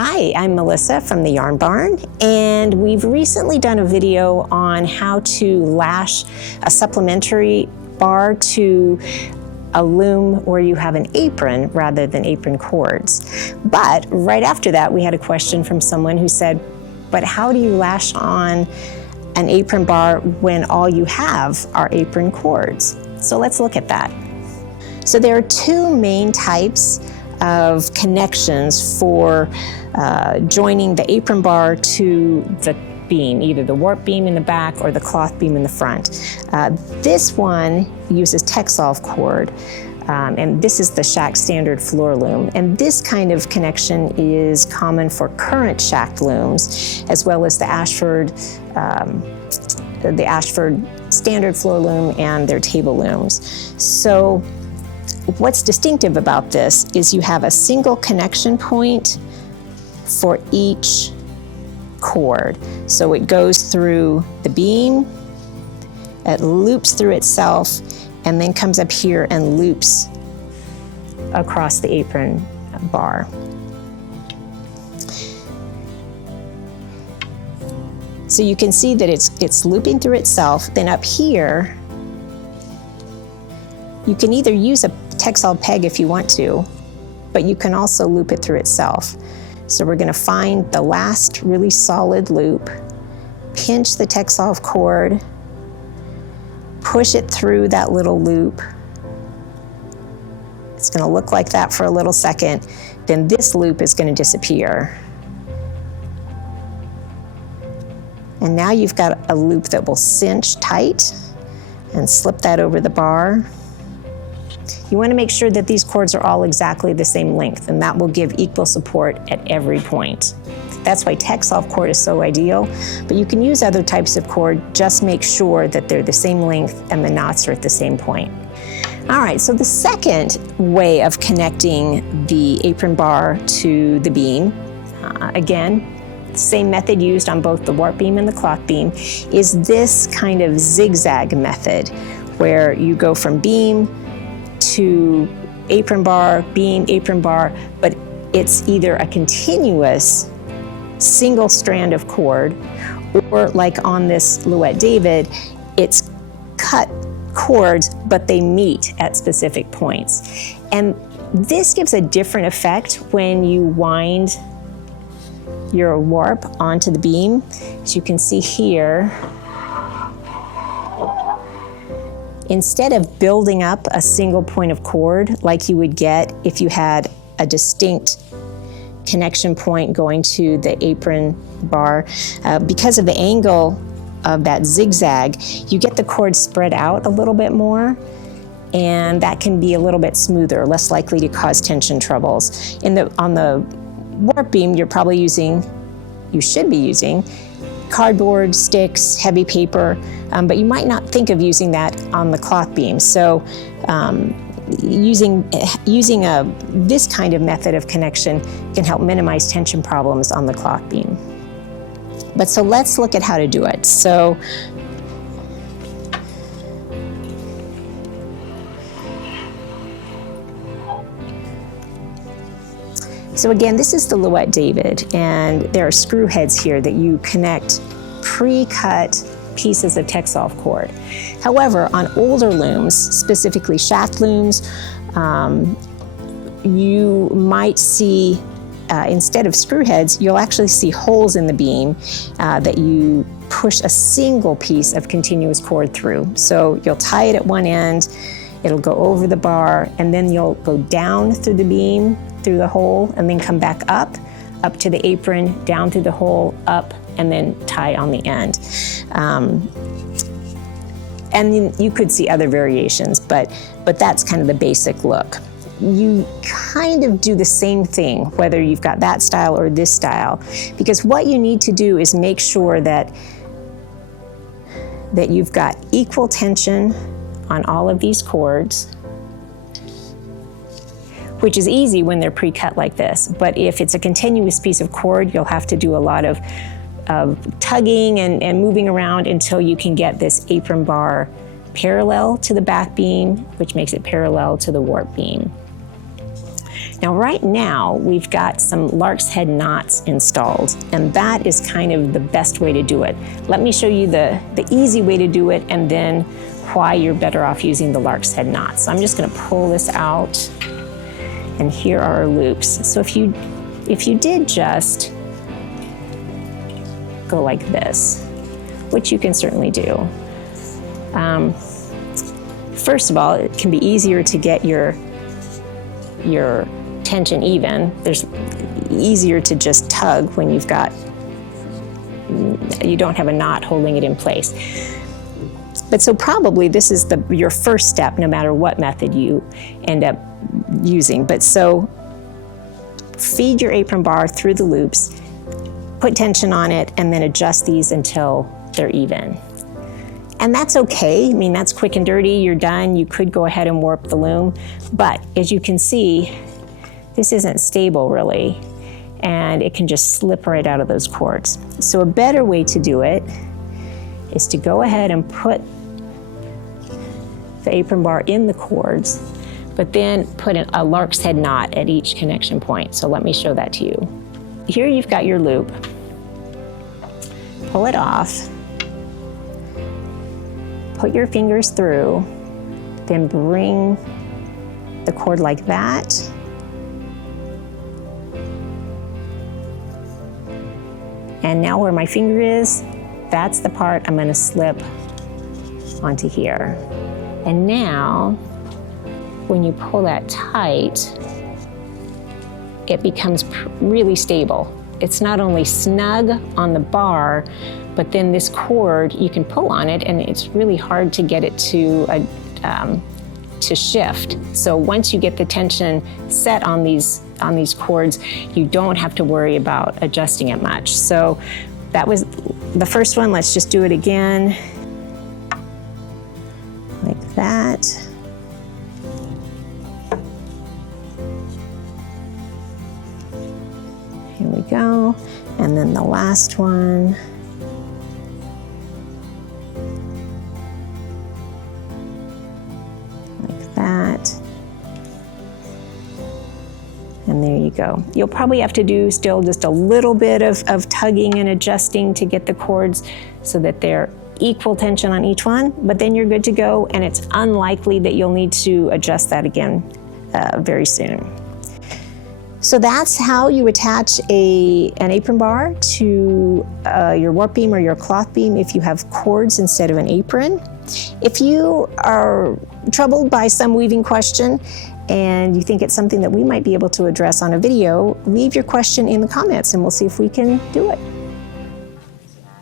Hi, I'm Melissa from the Yarn Barn, and we've recently done a video on how to lash a supplementary bar to a loom where you have an apron rather than apron cords. But right after that, we had a question from someone who said, but how do you lash on an apron bar when all you have are apron cords? So let's look at that. So there are two main types of connections for joining the apron bar to the beam, either the warp beam in the back or the cloth beam in the front. This one uses Texsolv cord, and this is the Shack standard floor loom. And this kind of connection is common for current Shack looms, as well as the Ashford standard floor loom and their table looms. So what's distinctive about this is you have a single connection point for each cord. So it goes through the beam, it loops through itself, and then comes up here and loops across the apron bar. So you can see that it's looping through itself. Then up here, you can either use a Texsolv peg if you want to, but you can also loop it through itself. So we're going to find the last really solid loop, pinch the Texsolv cord, push it through that little loop. It's going to look like that for a little second. Then this loop is going to disappear. And now you've got a loop that will cinch tight and slip that over the bar. You want to make sure that these cords are all exactly the same length, and that will give equal support at every point. That's why Texsolv cord is so ideal, but you can use other types of cord. Just make sure that they're the same length and the knots are at the same point. All right, so the second way of connecting the apron bar to the beam, again, same method used on both the warp beam and the cloth beam, is this kind of zigzag method where you go from beam to apron bar, beam, apron bar, but it's either a continuous single strand of cord, or like on this Louette David, it's cut cords, but they meet at specific points. And this gives a different effect when you wind your warp onto the beam. As you can see here, instead of building up a single point of cord like you would get if you had a distinct connection point going to the apron bar, because of the angle of that zigzag, you get the cord spread out a little bit more, and that can be a little bit smoother, less likely to cause tension troubles. On the warp beam, you should be using cardboard, sticks, heavy paper, but you might not think of using that on the cloth beam. So using this kind of method of connection can help minimize tension problems on the cloth beam. But so let's look at how to do it. So again, this is the Louette David, and there are screw heads here that you connect pre-cut pieces of Texsolv cord. However, on older looms, specifically Shack looms, you might see, instead of screw heads, you'll actually see holes in the beam that you push a single piece of continuous cord through. So you'll tie it at one end, it'll go over the bar, and then you'll go down through the beam, through the hole, and then come back up to the apron, down through the hole, up, and then tie on the end. And you could see other variations, but that's kind of the basic look. You kind of do the same thing, whether you've got that style or this style, because what you need to do is make sure that you've got equal tension on all of these cords, which is easy when they're pre-cut like this. But if it's a continuous piece of cord, you'll have to do a lot of tugging and moving around until you can get this apron bar parallel to the back beam, which makes it parallel to the warp beam. Now right now we've got some lark's head knots installed, and that is kind of the best way to do it. Let me show you the easy way to do it and then why you're better off using the lark's head knots. So I'm just going to pull this out, and here are our loops. So if you did just go like this, which you can certainly do. First of all, it can be easier to get your tension even. There's easier to just tug when you don't have a knot holding it in place. But so probably this is your first step, no matter what method you end up using. But so feed your apron bar through the loops, put tension on it, and then adjust these until they're even. And that's okay. I mean, that's quick and dirty. You're done. You could go ahead and warp the loom. But as you can see, this isn't stable really, and it can just slip right out of those cords. So a better way to do it is to go ahead and put the apron bar in the cords, but then put a lark's head knot at each connection point. So let me show that to you. Here you've got your loop. Pull it off. Put your fingers through, then bring the cord like that. And now where my finger is, that's the part I'm going to slip onto here. And now, when you pull that tight, it becomes really stable. It's not only snug on the bar, but then this cord, you can pull on it and it's really hard to get it to shift. So once you get the tension set on these cords, you don't have to worry about adjusting it much. So that was the first one. Let's just do it again. Like that. Here we go. And then the last one. Like that. And there you go. You'll probably have to do still just a little bit of tugging and adjusting to get the cords so that they're equal tension on each one, but then you're good to go, and it's unlikely that you'll need to adjust that again very soon. So that's how you attach an apron bar to your warp beam or your cloth beam if you have cords instead of an apron. If you are troubled by some weaving question and you think it's something that we might be able to address on a video, leave your question in the comments and we'll see if we can do it.